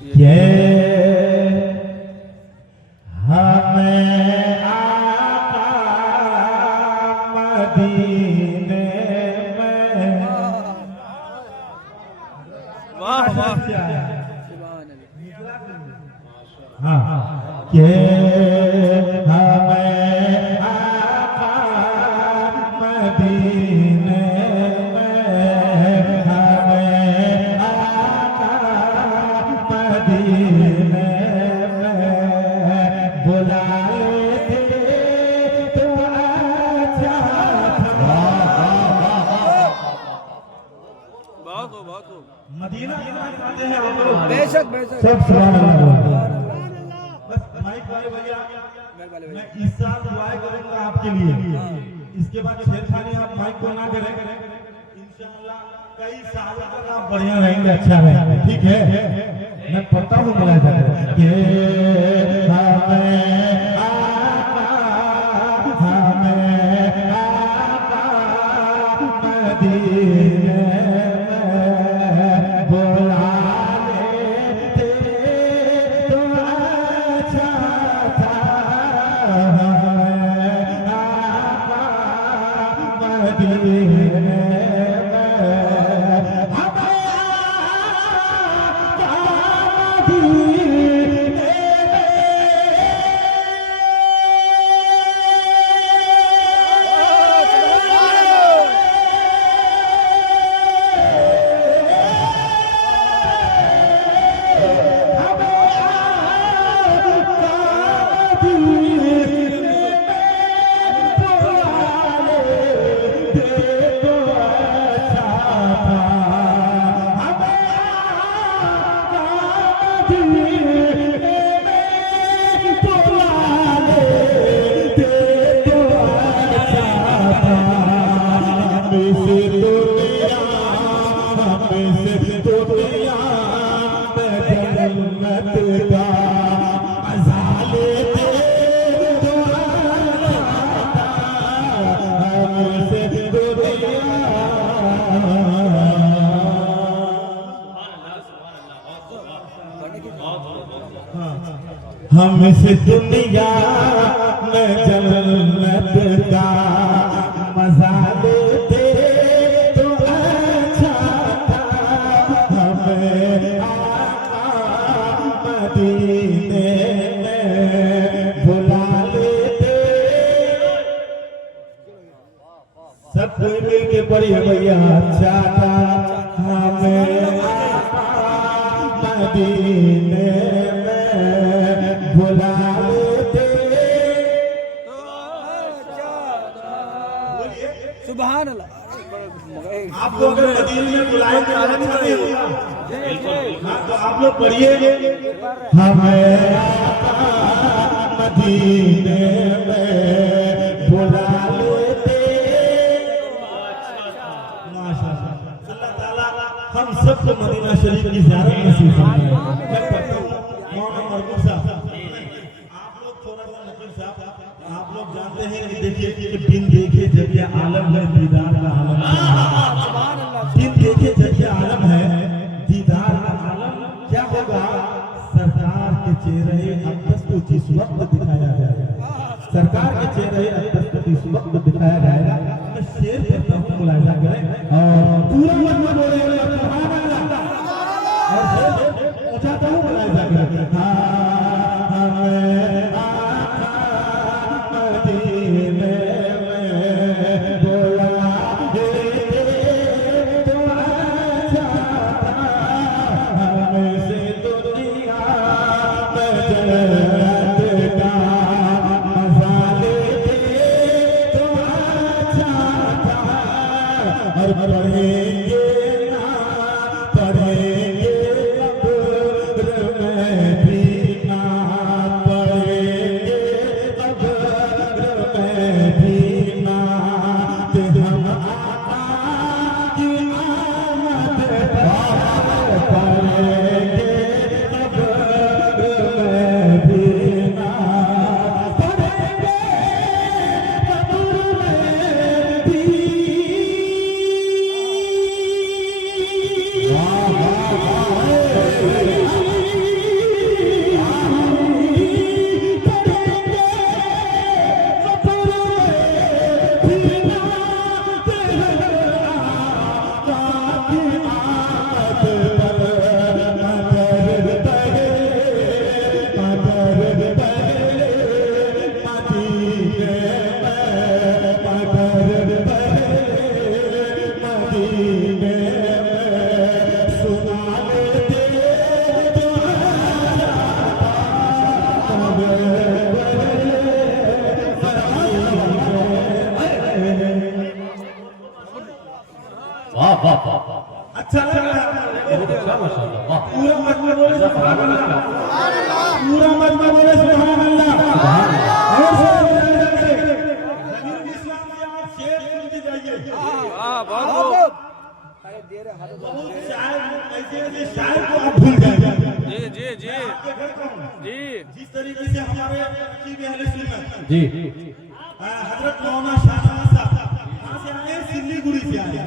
ये हमें आका मदीने में। वाह वाह हाँ ये हमें आका मदीने में, हमें आका मदीने में बुलाए थे तो अच्छा था। बहुत हो मदीना आते हैं हम लोग, बेशक बेशक सब सुभान अल्लाह। बस माइक वाले भैया मैं इस साल दुआ करूंगा आपके लिए, इसके बाद छेड़खानी आप माइक को ना करें, इंशाअल्लाह कई सालों तक आप बढ़िया रहेंगे, अच्छा रहेंगे, ठीक है। मैं पता हूँ बुलाया जाएगा ये हमें आका, हमें आका मदीने में बुला लेते तो अच्छा था। हमें आका मदीने में, हमें आका मदीने हम इस दुनिया में जन्नत का मजा लेते तो अच्छा था। हमें आका मदीने में बुला लेते। सब कोई मिल के पढ़िए भैया, अच्छा था। हमें आका मदीने बुला लेते। सुभान अल्लाह। आपको अगर मदीने में बुलाए तो अच्छा नहीं होगा। हाँ तो आप लोग पढ़िए, हमें आका मदीने में बुला लेते। माशाअल्लाह, अल्लाह ताला हम सबको मदीना शरीफ की ज़ियारत नसीब फरमाए। मैं पढ़ता हूँ मौलाना मरकूब साहब, आप लोग थोड़ा सा नकीब साहब, आप लोग जानते हैं कि देखिए कि बिन देखे जगह आलम है, दीदार का आलम है। बिन देखे जगह आलम है, दीदार का आलम क्या होगा? सरकार के चेहरे अक़दस को जिस वक्त दिखाया जाएगा, सरकार के चेहरे अक़दस को जिस वक्त दिखाया जाएगा, मैं शेर करता हूँ, मुलाहिजा करें और पूरा मत बोलेगा सुभान अल्लाह, और शेर पहुंचाता हूँ, मुलाहिजा करें। हमें आका मदीने में बुला लेते तो अच्छा था। हमें से दुनिया में जन्नत का मजा लेते तो अच्छा था। और पढ़ेंगे ना पढ़ेंगे कब्र में भी बोले सुभान अल्लाह, पूरा मजमा बोले सुभान अल्लाह। और ज़मीरुल इस्लाम के आप शेर सुनते जाइए। वाह बहुत खूब। बहुत शायर ऐसे शायर को आप भूल जाएंगे। जी जी जी जी जिस तरीके से हमारे अकीदे अहले सुन्नत जी हजरत मौलाना शाहजहां साहब यहाँ से आए, सिल्लीगुड़ी से आए,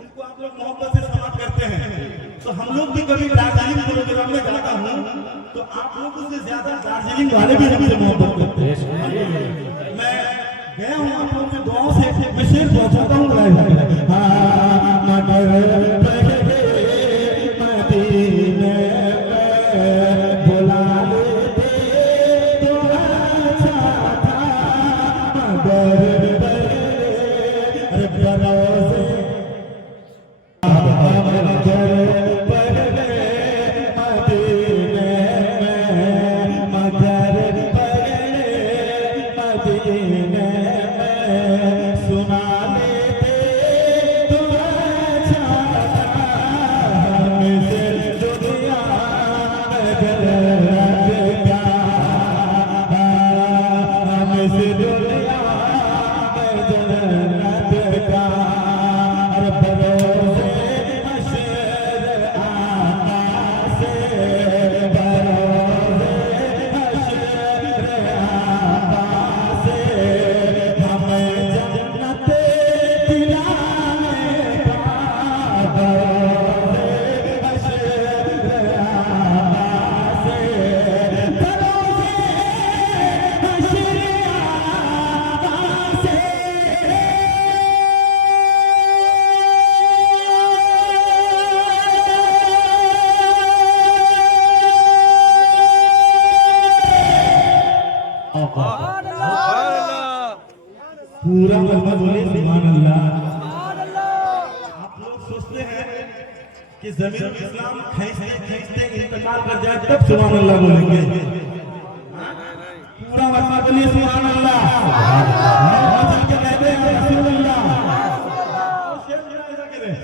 उनको आप लोग मोहब्बत से समाप्त करते हैं। तो हम लोग भी कभी दार्जिलिंग प्रोग्राम में जाता हूँ तो आप लोगों से ज्यादा दार्जिलिंग वाले भी हमसे मोहब्बत करते हैं। मैं गया हूँ आप लोगों के दुआओं से, मैं शेर पहुँचाता हूँ। पूरा मजमा बोले सुभान अल्लाह। आप लोग सोचते हैं कि ज़मीरुल इस्लाम खींचते खींचते इंतकाल कर जाए तब सुभान अल्लाह बोलेंगे। पूरा मजमा बोलिए सुभान अल्लाह। चल के कहते हैं रसूलुल्लाह। शेर सुना ऐसा करें।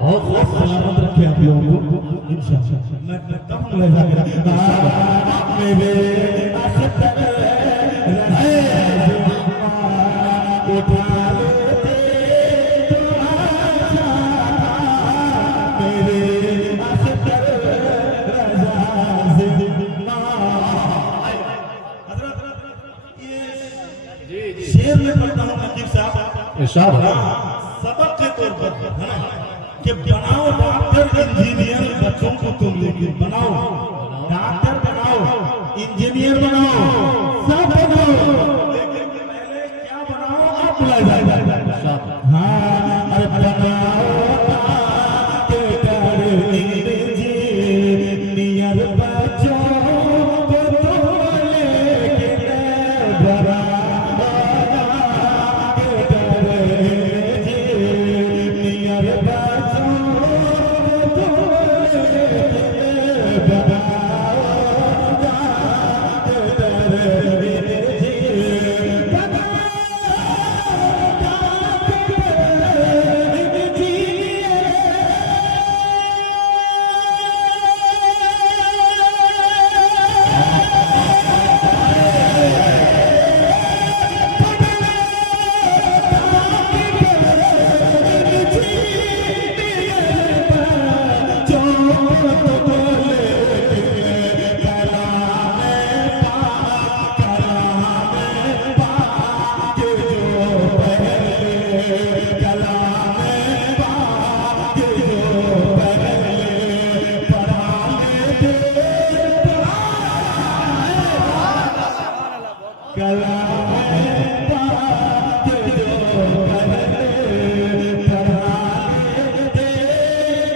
बहुत सलामत रखे आप लोगों को इंशाअल्लाह। मैं कम लगा मेरे अशतर रहे उठा लेते मेरे अशतर रजा जिंदा। हजरत ये शेर में पढ़ता हूँ नकीब साहब इरशाद सबक के तौर पर है ना कि बनाओ डॉक्टर इंजीनियर बच्चों को तुम लेकिन बनाओ डॉक्टर बनाओ इंजीनियर बनाओ सब बनाओ, लेकिन पहले क्या बनाओ आप बुलाए जाएगा। हाँ अरे बनाओ के कर इंजीनियर बच्चों को तुम लेकिन बनाओ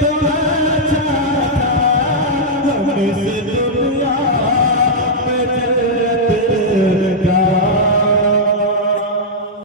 तो है